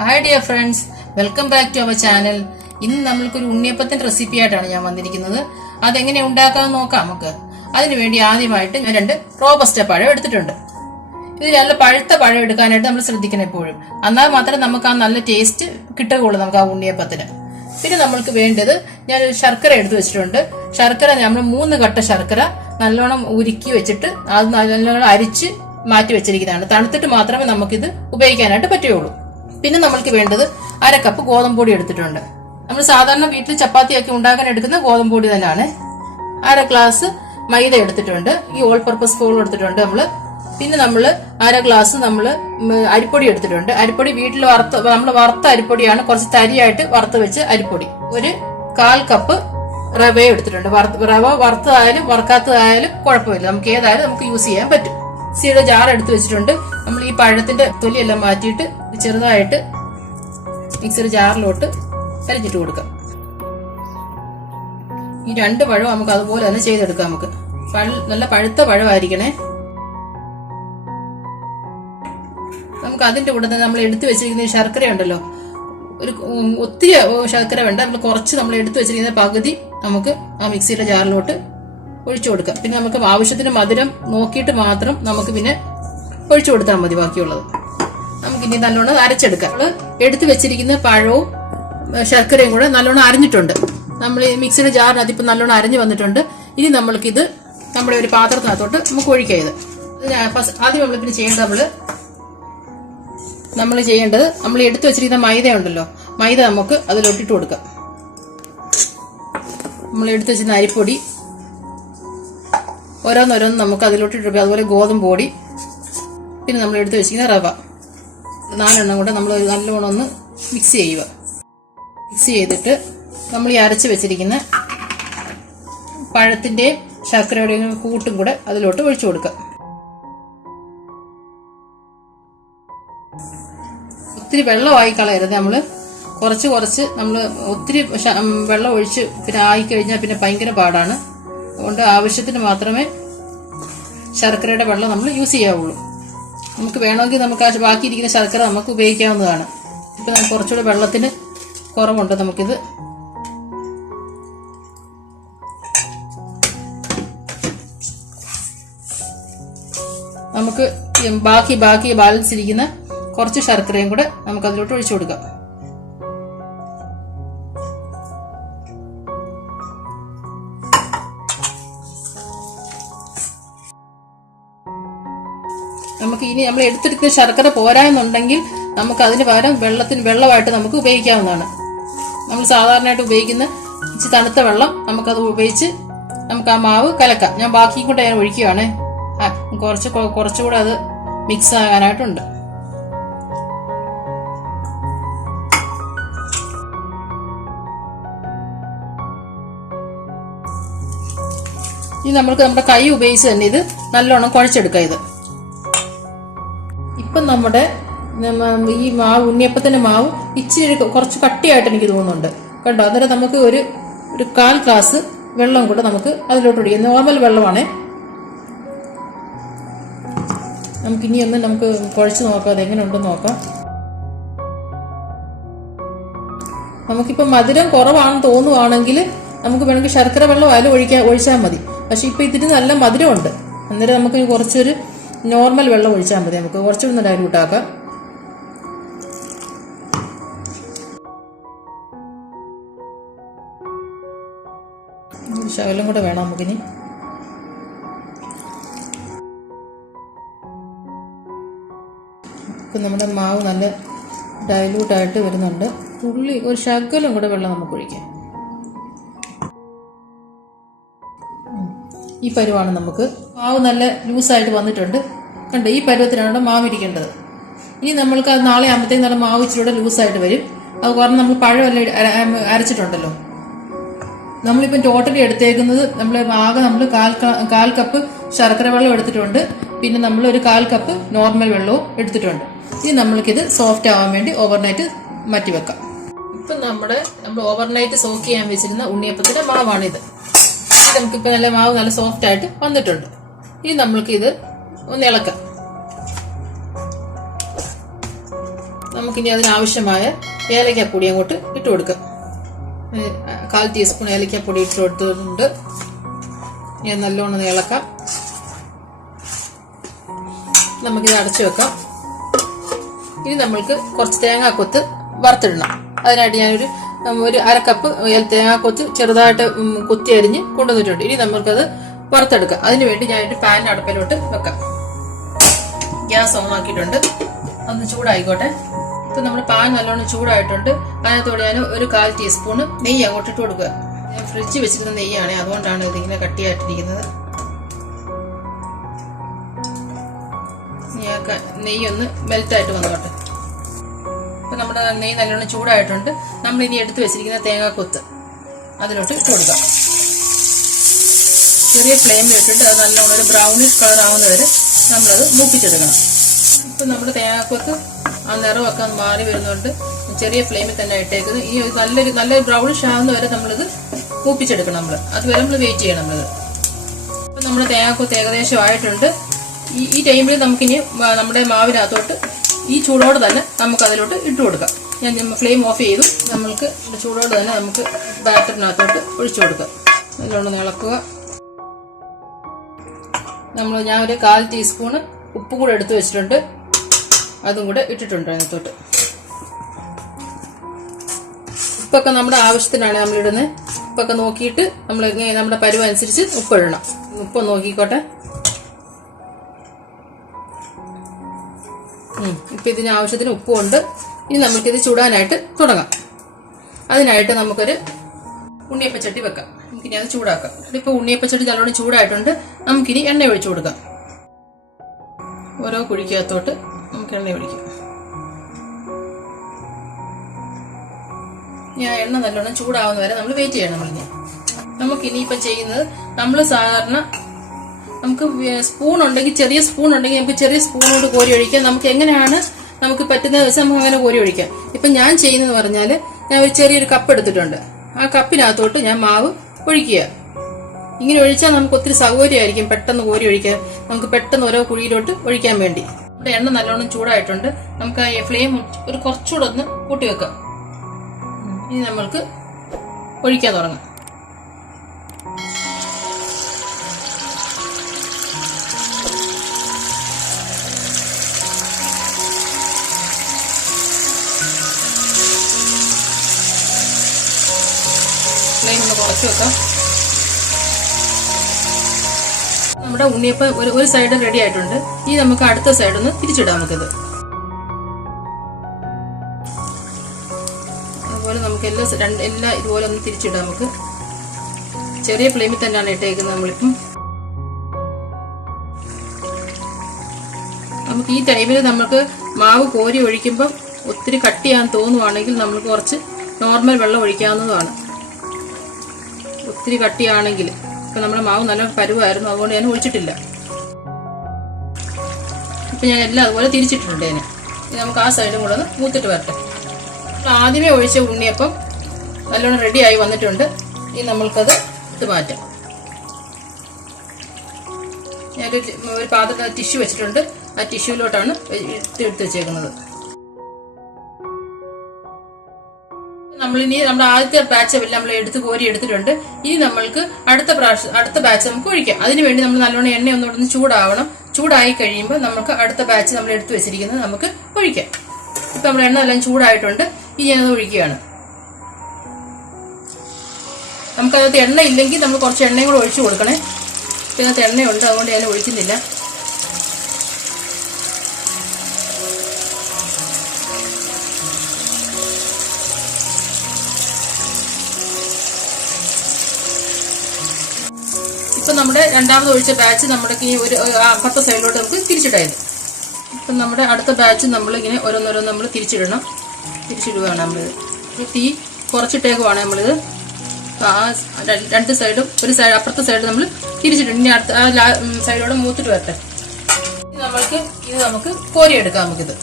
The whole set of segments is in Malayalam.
Hi dear friends, welcome back to our channel. ഇന്ന് നമ്മൾക്കൊരു ഉണ്ണിയപ്പത്തിന്റെ റെസിപ്പി ആയിട്ടാണ് ഞാൻ വന്നിരിക്കുന്നത്. അതെങ്ങനെ ഉണ്ടാക്കാമെന്ന് നോക്കാം നമുക്ക്. അതിനുവേണ്ടി ആദ്യമായിട്ട് ഞാൻ 2 റോബസ്റ്റ പഴം എടുത്തിട്ടുണ്ട്. ഇത് നല്ല പഴുത്ത പഴം എടുക്കാനായിട്ട് നമ്മൾ ശ്രദ്ധിക്കണം എപ്പോഴും. എന്നാൽ മാത്രമേ നമുക്ക് ആ നല്ല ടേസ്റ്റ് കിട്ടുകയുള്ളൂ നമുക്ക് ആ ഉണ്ണിയപ്പത്തിന്. പിന്നെ നമ്മൾക്ക് വേണ്ടത് ഞാൻ ശർക്കര എടുത്തു വെച്ചിട്ടുണ്ട്. ശർക്കര നമ്മൾ 3 കട്ട ശർക്കര നല്ലോണം ഉരുക്കി വെച്ചിട്ട് അത് നല്ലോണം അരിച്ച് മാറ്റി വെച്ചിരിക്കുന്നതാണ്. തണുത്തിട്ട് മാത്രമേ നമുക്കിത് ഉപയോഗിക്കാനായിട്ട് പറ്റുകയുള്ളൂ. പിന്നെ നമ്മൾക്ക് വേണ്ടത് 1/2 കപ്പ് ഗോതമ്പ് പൊടി എടുത്തിട്ടുണ്ട്. നമ്മൾ സാധാരണ വീട്ടിൽ ചപ്പാത്തിയൊക്കെ ഉണ്ടാക്കാൻ എടുക്കുന്ന ഗോതമ്പ് പൊടി തന്നെയാണ്. 1/2 ഗ്ലാസ് മൈദ എടുത്തിട്ടുണ്ട്. ഈ ഓൾ പർപ്പസ് ബൗൾ എടുത്തിട്ടുണ്ട് നമ്മള്. പിന്നെ നമ്മൾ 1/2 ഗ്ലാസ് അരിപ്പൊടി എടുത്തിട്ടുണ്ട്. അരിപ്പൊടി വീട്ടിൽ നമ്മൾ വറുത്ത അരിപ്പൊടിയാണ്, കുറച്ച് തരിയായിട്ട് വറുത്ത് വെച്ച് അരിപ്പൊടി. ഒരു 1/4 കപ്പ് റവ എടുത്തിട്ടുണ്ട്. റവ വറുത്തതായാലും വറുക്കാത്തതായാലും കുഴപ്പമില്ല, നമുക്ക് ഏതായാലും നമുക്ക് യൂസ് ചെയ്യാൻ പറ്റും. മിക്സിയുടെ ജാർ എടുത്ത് വെച്ചിട്ടുണ്ട്. നമ്മൾ ഈ പഴത്തിന്റെ തൊലിയെല്ലാം മാറ്റിയിട്ട് ചെറുതായിട്ട് മിക്സിയുടെ ജാറിലോട്ട് അരിഞ്ഞിട്ട് കൊടുക്കാം. ഈ 2 പഴവും നമുക്ക് അതുപോലെ തന്നെ ചെയ്തെടുക്കാം. നമുക്ക് നല്ല പഴുത്ത പഴമായിരിക്കണേ. നമുക്ക് അതിന്റെ കൂടെ തന്നെ നമ്മൾ എടുത്തു വെച്ചിരിക്കുന്ന ശർക്കര ഉണ്ടല്ലോ, ഒത്തിരി ശർക്കര വേണ്ട, നമ്മൾ എടുത്തു വെച്ചിരിക്കുന്ന പകുതി നമുക്ക് ആ മിക്സിയുടെ ജാറിലോട്ട് ഒഴിച്ചു കൊടുക്കാം. പിന്നെ നമുക്ക് ആവശ്യത്തിന് മധുരം നോക്കിയിട്ട് മാത്രം നമുക്ക് പിന്നെ ഒഴിച്ചു കൊടുത്താൽ മതി. ബാക്കിയുള്ളത് നമുക്കിനി നല്ലോണം അരച്ചെടുക്കാം. നമ്മൾ എടുത്തു വെച്ചിരിക്കുന്ന പഴവും ശർക്കരയും കൂടെ നല്ലോണം അരഞ്ഞിട്ടുണ്ട്. നമ്മൾ ഈ മിക്സിയുടെ ജാറിനകത്ത് ഇപ്പം നല്ലോണം അരഞ്ഞു വന്നിട്ടുണ്ട്. ഇനി നമ്മൾക്കിത് നമ്മുടെ ഒരു പാത്രത്തിനകത്തോട്ട് നമുക്ക് ഒഴിക്കാം. ഇത് ആദ്യം നമ്മൾ പിന്നെ ചെയ്യേണ്ടത് നമ്മൾ എടുത്തു വെച്ചിരിക്കുന്ന മൈദ ഉണ്ടല്ലോ, മൈദ നമുക്ക് അതിലൊട്ടിട്ട് കൊടുക്കാം. നമ്മൾ എടുത്തു വെച്ചിരുന്ന അരിപ്പൊടി ഓരോന്നോരോന്ന് നമുക്ക് അതിലോട്ടിട്ട് കൊടുക്കാം. അതുപോലെ ഗോതമ്പ് പൊടി, പിന്നെ നമ്മൾ എടുത്തു വെച്ചിരിക്കുന്ന റവ, 4 എണ്ണം കൂടെ നമ്മൾ നല്ലോണം ഒന്ന് മിക്സ് ചെയ്യുക. മിക്സ് ചെയ്തിട്ട് നമ്മൾ ഈ അരച്ച് വെച്ചിരിക്കുന്ന പഴത്തിന്റെയും ശർക്കരയുടെയും കൂട്ടും കൂടെ അതിലോട്ട് ഒഴിച്ചു കൊടുക്കുക. ഒത്തിരി വെള്ളമായി കളയരുത്. നമ്മൾ കുറച്ച് നമ്മൾ ഒത്തിരി വെള്ളം ഒഴിച്ച് പിന്നെ ആയിക്കഴിഞ്ഞാൽ പിന്നെ ഭയങ്കര പാടാണ്. അതുകൊണ്ട് ആവശ്യത്തിന് മാത്രമേ ശർക്കരയുടെ വെള്ളം നമ്മൾ യൂസ് ചെയ്യാവുള്ളൂ. നമുക്ക് വേണമെങ്കിൽ നമുക്ക് ആ ബാക്കിയിരിക്കുന്ന ശർക്കര നമുക്ക് ഉപയോഗിക്കാവുന്നതാണ്. ഇപ്പം നമുക്ക് കുറച്ചുകൂടെ വെള്ളത്തിന് കുറവുണ്ട്. നമുക്കിത് നമുക്ക് ബാക്കി ബാലൻസ് ഇരിക്കുന്ന കുറച്ച് ശർക്കരയും കൂടെ നമുക്ക് അതിലോട്ട് ഒഴിച്ചു കൊടുക്കാം. നമുക്ക് ഇനി നമ്മൾ എടുത്തെടുക്കുന്ന ശർക്കര പോരായെന്നുണ്ടെങ്കിൽ നമുക്ക് അതിന് പകരം വെള്ളമായിട്ട് നമുക്ക് ഉപയോഗിക്കാവുന്നതാണ്. നമ്മൾ സാധാരണയായിട്ട് ഉപയോഗിക്കുന്ന ഇച്ചിരി തണുത്ത വെള്ളം നമുക്കത് ഉപയോഗിച്ച് നമുക്ക് ആ മാവ് കലക്കാം. ഞാൻ ബാക്കി കൂടെ ഞാൻ ഒഴിക്കുകയാണ്. കുറച്ചുകൂടെ അത് മിക്സ് ആകാനായിട്ടുണ്ട്. ഇനി നമ്മൾക്ക് നമ്മുടെ കൈ ഉപയോഗിച്ച് തന്നെ ഇത് നല്ലോണം കുഴച്ചെടുക്കാം. ഇത് ഇപ്പം നമ്മുടെ ഈ മാവ് ഉണ്ണിയപ്പത്തിന്റെ മാവ് ഇച്ചിരി കുറച്ച് കട്ടിയായിട്ട് എനിക്ക് തോന്നുന്നുണ്ട് കേട്ടോ. അന്നേരം നമുക്ക് ഒരു 1/4 ഗ്ലാസ് വെള്ളം കൂടെ നമുക്ക് അതിലോട്ട് ഒഴിക്കാം. നോർമൽ വെള്ളമാണേ. നമുക്ക് ഇനി ഒന്ന് നമുക്ക് കുഴച്ച് നോക്കാം അതെങ്ങനെ ഉണ്ടെന്ന് നോക്കാം. നമുക്കിപ്പോൾ മധുരം കുറവാണെന്ന് തോന്നുവാണെങ്കിൽ നമുക്ക് വേണമെങ്കിൽ ശർക്കര വെള്ളം ഒഴിച്ചാൽ മതി. പക്ഷെ ഇപ്പൊ ഇതിന് നല്ല മധുരമുണ്ട്. അന്നേരം നമുക്ക് കുറച്ചൊരു നോർമൽ വെള്ളം ഒഴിച്ചാൽ മതി. നമുക്ക് കുറച്ചൊന്ന് ഡൈലൂട്ടാക്കാം. ശകലം കൂടെ വേണം നമുക്കിനി. ഇപ്പം നമ്മുടെ മാവ് നല്ല ഡൈലൂട്ടായിട്ട് വരുന്നുണ്ട്. ഒരു ശകലം കൂടെ വെള്ളം നമുക്ക് ഒഴിക്കാം. ഈ പരുവാണ് നമുക്ക്. മാവ് നല്ല ലൂസായിട്ട് വന്നിട്ടുണ്ട് കണ്ടോ. ഈ പരുവത്തിനാണ് മാവ് ഇരിക്കേണ്ടത്. ഇനി നമ്മൾക്ക് അത് നാളെ ആകുമ്പോഴത്തേക്ക് നല്ല മാവ് ഇച്ചിലൂടെ ലൂസായിട്ട് വരും. അത് കാരണം നമ്മൾ പഴമെല്ലാം അരച്ചിട്ടുണ്ടല്ലോ. നമ്മളിപ്പം ടോട്ടലി എടുത്തേക്കുന്നത് നമ്മൾ 1/4 കപ്പ് ശർക്കര വെള്ളം എടുത്തിട്ടുണ്ട്. പിന്നെ നമ്മൾ ഒരു 1/4 കപ്പ് നോർമൽ വെള്ളവും എടുത്തിട്ടുണ്ട്. ഇനി നമ്മൾക്കിത് സോഫ്റ്റ് ആവാൻ വേണ്ടി ഓവർനൈറ്റ് മാറ്റി വെക്കാം. ഇപ്പം നമ്മൾ ഓവർനൈറ്റ് സോക്ക് ചെയ്യാൻ വെച്ചിരുന്ന ഉണ്ണിയപ്പത്തിന്റെ മാവാണിത്. നമുക്കിപ്പോൾ നല്ല മാവ് നല്ല സോഫ്റ്റ് ആയിട്ട് വന്നിട്ടുണ്ട്. ഇനി നമ്മൾക്ക് ഇത് ഒന്ന് ഇളക്കാം. നമുക്കിനി അതിനാവശ്യമായ ഏലക്കാപ്പൊടി അങ്ങോട്ട് ഇട്ട് കൊടുക്കാം. 1/4 ടീസ്പൂൺ ഏലക്കാപ്പൊടി ഇട്ട് കൊടുത്തിട്ടുണ്ട്. ഞാൻ നല്ലോണം ഇളക്കാം. നമുക്കിത് അടച്ചു വെക്കാം. ഇനി നമ്മൾക്ക് കുറച്ച് തേങ്ങാക്കൊത്ത് വറുത്തിടണം. അതിനായിട്ട് ഞാനൊരു 1/2 കപ്പ് തേങ്ങാക്കൊത്ത് ചെറുതായിട്ട് കുത്തി അരിഞ്ഞ് കൊണ്ടുവന്നിട്ടുണ്ട്. ഇനി നമുക്കത് വറുത്തെടുക്കാം. അതിനുവേണ്ടി ഞാനൊരു പാൻ അടുപ്പിലോട്ട് വെക്കാം. ഗ്യാസ് ഓൺ ആക്കിയിട്ടുണ്ട്. അതൊന്ന് ചൂടായിക്കോട്ടെ. ഇപ്പൊ നമ്മുടെ പാൻ നല്ലോണം ചൂടായിട്ടുണ്ട്. അതിനകത്തോടെ ഞാൻ 1/4 ടീസ്പൂൺ നെയ്യ് അങ്ങോട്ട് ഇട്ട് കൊടുക്കുക. ഞാൻ ഫ്രിഡ്ജ് വെച്ചിരുന്ന നെയ്യാണ്, അതുകൊണ്ടാണ് ഇതിങ്ങനെ കട്ടിയായിട്ടിരിക്കുന്നത്. നെയ്യൊന്ന് മെൽറ്റായിട്ട് വന്നോട്ടെ. അപ്പൊ നമ്മുടെ നെയ്യ് നല്ലോണം ചൂടായിട്ടുണ്ട്. നമ്മൾ ഇനി എടുത്തു വെച്ചിരിക്കുന്ന തേങ്ങാക്കൊത്ത് അതിലോട്ട് ഇട്ട് കൊടുക്കാം. ചെറിയ ഫ്ലെയിമിൽ ഇട്ടിട്ട് അത് നല്ലോണം ഒരു ബ്രൗണിഷ് കളർ ആവുന്നവരെ നമ്മളത് മൂപ്പിച്ചെടുക്കണം. ഇപ്പൊ നമ്മുടെ തേങ്ങാക്കൊത്ത് ആ നിറമൊക്കെ മാറി വരുന്നുണ്ട്. ചെറിയ ഫ്ലെയിമിൽ തന്നെ ഇട്ടേക്കുന്നത്. ഈ നല്ലൊരു ബ്രൗണിഷ് ആവുന്നവരെ നമ്മളിത് മൂപ്പിച്ചെടുക്കണം. അതുവരെ നമ്മൾ വെയിറ്റ് ചെയ്യണം. അപ്പൊ നമ്മുടെ തേങ്ങാക്കൊത്ത് ഏകദേശം ആയിട്ടുണ്ട്. ഈ ടൈമിൽ നമുക്കിനി നമ്മുടെ മാവിനകത്തോട്ട് ഈ ചൂടോടെ തന്നെ നമുക്ക് അതിലോട്ട് ഇട്ട് കൊടുക്കാം. ഞാൻ ഫ്ലെയിം ഓഫ് ചെയ്തു. നമ്മൾക്ക് ചൂടോടെ തന്നെ നമുക്ക് ബാറ്ററിനകത്തോട്ട് ഒഴിച്ചു കൊടുക്കാം. നല്ലോണം ഇളക്കുക. ഞാൻ ഒരു 1/4 ടീസ്പൂൺ ഉപ്പും കൂടെ എടുത്തു വെച്ചിട്ടുണ്ട്. അതും കൂടെ ഇട്ടിട്ടുണ്ട് അതിനകത്തോട്ട്. ഉപ്പൊക്കെ നമ്മുടെ ആവശ്യത്തിനാണ് നമ്മളിടുന്നത്. ഉപ്പൊക്കെ നോക്കിയിട്ട് നമ്മൾ നമ്മുടെ പരുവം അനുസരിച്ച് ഉപ്പിടണം. ഉപ്പ് നോക്കിക്കോട്ടെ. ഇപ്പൊ ഇതിന് ആവശ്യത്തിന് ഉപ്പുണ്ട്. ഇനി നമുക്കിത് ചൂടാനായിട്ട് തുടങ്ങാം. അതിനായിട്ട് നമുക്കൊരു ഉണ്ണിയപ്പച്ചട്ടി വെക്കാം. നമുക്കിനി അത് ചൂടാക്കാം. ഇതിപ്പോൾ ഉണ്ണിയപ്പച്ചട്ടി നല്ലോണം ചൂടായിട്ടുണ്ട്. നമുക്കിനി എണ്ണ ഒഴിച്ചു കൊടുക്കാം. ഓരോ കുഴിക്കകത്തോട്ട് നമുക്ക് എണ്ണ ഒഴിക്കാം. ഞാൻ എണ്ണ നല്ലോണം ചൂടാവുന്ന വരെ നമ്മൾ വെയിറ്റ് ചെയ്യണം. നമുക്കിനി ഇപ്പം ചെയ്യുന്നത്, നമ്മൾ സാധാരണ നമുക്ക് സ്പൂൺ ഉണ്ടെങ്കിൽ, ചെറിയ സ്പൂൺ ഉണ്ടെങ്കിൽ നമുക്ക് ചെറിയ സ്പൂണോട് കോരി ഒഴിക്കാം. നമുക്ക് എങ്ങനെയാണ് നമുക്ക് പറ്റുന്നത് വെച്ചാൽ നമുക്ക് അങ്ങനെ കോരി ഒഴിക്കാം. ഇപ്പൊ ഞാൻ ചെയ്യുന്നത് പറഞ്ഞാൽ, ഞാൻ ഒരു ചെറിയൊരു കപ്പ് എടുത്തിട്ടുണ്ട്. ആ കപ്പിനകത്തോട്ട് ഞാൻ മാവ് ഒഴിക്കുക. ഇങ്ങനെ ഒഴിച്ചാൽ നമുക്ക് ഒത്തിരി സൗകര്യമായിരിക്കും പെട്ടെന്ന് കോരി ഒഴിക്കാൻ. നമുക്ക് പെട്ടെന്ന് ഓരോ കുഴിയിലോട്ട് ഒഴിക്കാൻ വേണ്ടി. ഇവിടെ എണ്ണ നല്ലോണം ചൂടായിട്ടുണ്ട്. നമുക്ക് ആ ഫ്ലെയിം ഒരു കുറച്ചുകൂടെ ഒന്ന് കൂട്ടി വെക്കാം. ഇനി നമ്മൾക്ക് ഒഴിക്കാൻ തുടങ്ങാം. ഫ്ലെയിം ഒന്ന് കുറച്ച് വെക്കാം. നമ്മുടെ ഉണ്ണിയപ്പം ഒരു സൈഡ് റെഡി ആയിട്ടുണ്ട്. ഇനി നമുക്ക് അടുത്ത സൈഡ് ഒന്ന് തിരിച്ചിടാം. നമുക്കിത് അതുപോലെ നമുക്ക് എല്ലാം ഇതുപോലെ ഒന്ന് തിരിച്ചിടാം. നമുക്ക് ചെറിയ ഫ്ലെയിമിൽ തന്നെയാണ് ഇട്ടേക്കുന്നത് നമ്മളിപ്പം. നമുക്ക് ഈ ടൈമിൽ നമുക്ക് മാവ് കോരി ഒഴിക്കുമ്പം ഒത്തിരി കട്ടിയാൻ തോന്നുവാണെങ്കിൽ നമുക്ക് കുറച്ച് നോർമൽ വെള്ളം ഒഴിക്കാവുന്നതാണ്. ഒത്തിരി കട്ടിയാണെങ്കിൽ, ഇപ്പൊ നമ്മുടെ മാവ് നല്ല പരുവായിരുന്നു, അതുകൊണ്ട് ഞാൻ ഒഴിച്ചിട്ടില്ല. ഇപ്പൊ ഞാൻ എല്ലാം അതുപോലെ തിരിച്ചിട്ടുണ്ട്. ഇനി നമുക്ക് ആ സൈഡും കൂടെ ഒന്ന് മൂത്തിട്ട് വരട്ടെ. ആദ്യമേ ഒഴിച്ച ഉണ്ണിയപ്പം നല്ലോണം റെഡിയായി വന്നിട്ടുണ്ട്. ഇനി നമ്മൾക്കത് ഇട്ട് മാറ്റാം. ഞാനൊരു പാത്രത്തിൽ ടിഷ്യൂ വെച്ചിട്ടുണ്ട്. ആ ടിഷ്യൂലോട്ടാണ് എടുത്ത് വെച്ചേക്കുന്നത്. നമ്മളിനി നമ്മുടെ ആദ്യത്തെ ബാച്ച് നമ്മൾ കോരി എടുത്തിട്ടുണ്ട്. ഇനി നമ്മൾക്ക് അടുത്ത ബാച്ച് നമുക്ക് ഒഴിക്കാം. അതിനുവേണ്ടി നമ്മൾ നല്ലോണം എണ്ണ ഒന്നുകൂടെ ചൂടാവണം. ചൂടായി കഴിയുമ്പോൾ നമുക്ക് അടുത്ത ബാച്ച് നമ്മൾ എടുത്തു വെച്ചിരിക്കുന്നത് നമുക്ക് ഒഴിക്കാം. ഇപ്പൊ നമ്മുടെ എണ്ണ എല്ലാം ചൂടായിട്ടുണ്ട്. ഇനി ഞാനത് ഒഴിക്കുകയാണ്. നമുക്കതിനകത്ത് എണ്ണ ഇല്ലെങ്കിൽ നമ്മൾ കുറച്ച് എണ്ണയും കൂടെ ഒഴിച്ചു കൊടുക്കണേ. ഇതിനകത്ത് എണ്ണയുണ്ട്, അതുകൊണ്ട് ഞാൻ ഒഴിക്കുന്നില്ല. ഇപ്പൊ നമ്മുടെ രണ്ടാമത് ഒഴിച്ച ബാച്ച് നമ്മുടെ ഈ ഒരു അപ്പുറത്തെ സൈഡിലോട്ട് നമുക്ക് തിരിച്ചിടായത്. ഇപ്പം നമ്മുടെ അടുത്ത ബാച്ച് നമ്മളിങ്ങനെ ഓരോന്നോരോന്ന് നമ്മൾ തിരിച്ചിടുകയാണ്. നമ്മളിത് തീ കുറച്ചിട്ടേക്കുവാണ്. നമ്മളിത് രണ്ട് സൈഡും ഒരു സൈഡ് അപ്പുറത്തെ സൈഡ് നമ്മൾ തിരിച്ചിടും. ഇനി അടുത്ത ആ സൈഡോടെ മൂത്തിട്ട് വരട്ടെ. നമുക്ക് കോരിയെടുക്കാം. നമുക്കിത്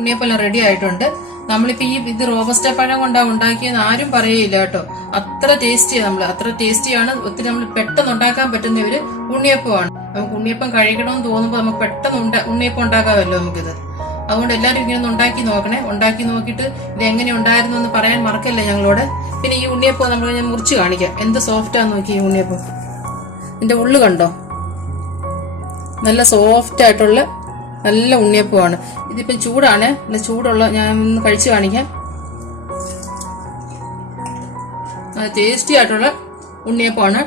ഉണ്ണിയപ്പം റെഡി ആയിട്ടുണ്ട്. നമ്മളിപ്പോ ഇത് റോബസ്റ്റ പഴം കൊണ്ടാ ഉണ്ടാക്കിയെന്ന് ആരും പറയില്ല കേട്ടോ. അത്ര ടേസ്റ്റിയാണ്. ഒത്തിരി നമ്മൾ പെട്ടെന്ന് ഉണ്ടാക്കാൻ പറ്റുന്ന ഒരു ഉണ്ണിയപ്പമാണ്. നമുക്ക് ഉണ്ണിയപ്പം കഴിക്കണമെന്ന് തോന്നുമ്പോൾ നമുക്ക് പെട്ടെന്ന് ഉണ്ണിയപ്പം ഉണ്ടാക്കാമല്ലോ നമുക്കിത്. അതുകൊണ്ട് എല്ലാവരും ഇങ്ങനെ ഒന്ന് ഉണ്ടാക്കി നോക്കണേ. ഉണ്ടാക്കി നോക്കിയിട്ട് ഇത് എങ്ങനെ ഉണ്ടായിരുന്നു എന്ന് പറയാൻ മറക്കല്ലേ ഞങ്ങളോട്. പിന്നെ ഈ ഉണ്ണിയപ്പം ഞാൻ മുറിച്ച് കാണിക്കാം. എന്ത് സോഫ്റ്റാന്ന് നോക്കി ഈ ഉണ്ണിയപ്പം. ഇതിന്റെ ഉള്ളു കണ്ടോ, നല്ല സോഫ്റ്റ് ആയിട്ടുള്ള നല്ല ഉണ്ണിയപ്പമാണ്. ഇതിപ്പം ചൂടാണ്, നല്ല ചൂടുള്ള ഞാൻ ഒന്ന് കഴിച്ചു കാണിക്കാം. ടേസ്റ്റി ആയിട്ടുള്ള ഉണ്ണിയപ്പമാണ്.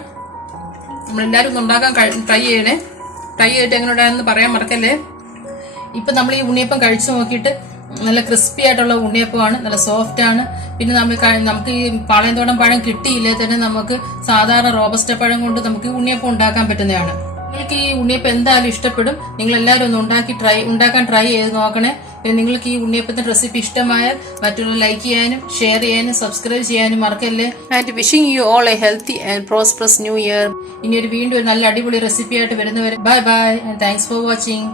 നമ്മളെല്ലാവരും ഒന്ന് ഉണ്ടാക്കാൻ ട്രൈ ചെയ്യണേ. ട്രൈ ചെയ്തിട്ട് എങ്ങനെ ഉണ്ടായെന്ന് പറയാൻ മറക്കല്ലേ. ഇപ്പൊ നമ്മൾ ഈ ഉണ്ണിയപ്പം കഴിച്ചു നോക്കിയിട്ട് നല്ല ക്രിസ്പി ആയിട്ടുള്ള ഉണ്ണിയപ്പമാണ്, നല്ല സോഫ്റ്റ് ആണ്. പിന്നെ നമുക്ക് ഈ പാളയംതോടൻ പഴം കിട്ടിയില്ലേ തന്നെ നമുക്ക് സാധാരണ റോബസ്റ്റ പഴം കൊണ്ട് നമുക്ക് ഉണ്ണിയപ്പം ഉണ്ടാക്കാൻ പറ്റുന്നതാണ്. നിങ്ങൾക്ക് ഈ ഉണ്ണിയപ്പം എന്തായാലും ഇഷ്ടപ്പെടും. നിങ്ങൾ എല്ലാവരും ഒന്ന് ഉണ്ടാക്കാൻ ട്രൈ ചെയ്ത് നോക്കണേ. പിന്നെ നിങ്ങൾക്ക് ഈ ഉണ്ണിയപ്പത്തിന്റെ റെസിപ്പി ഇഷ്ടമായാൽ മറ്റുള്ള ലൈക്ക് ചെയ്യാനും ഷെയർ ചെയ്യാനും സബ്സ്ക്രൈബ് ചെയ്യാനും മറക്കല്ലേ. And wishing you all A healthy and prosperous new year. ഇനി വീണ്ടും ഒരു നല്ല അടിപൊളി റെസിപ്പി ആയിട്ട് വരുന്നവരെ bye bye and thanks for watching.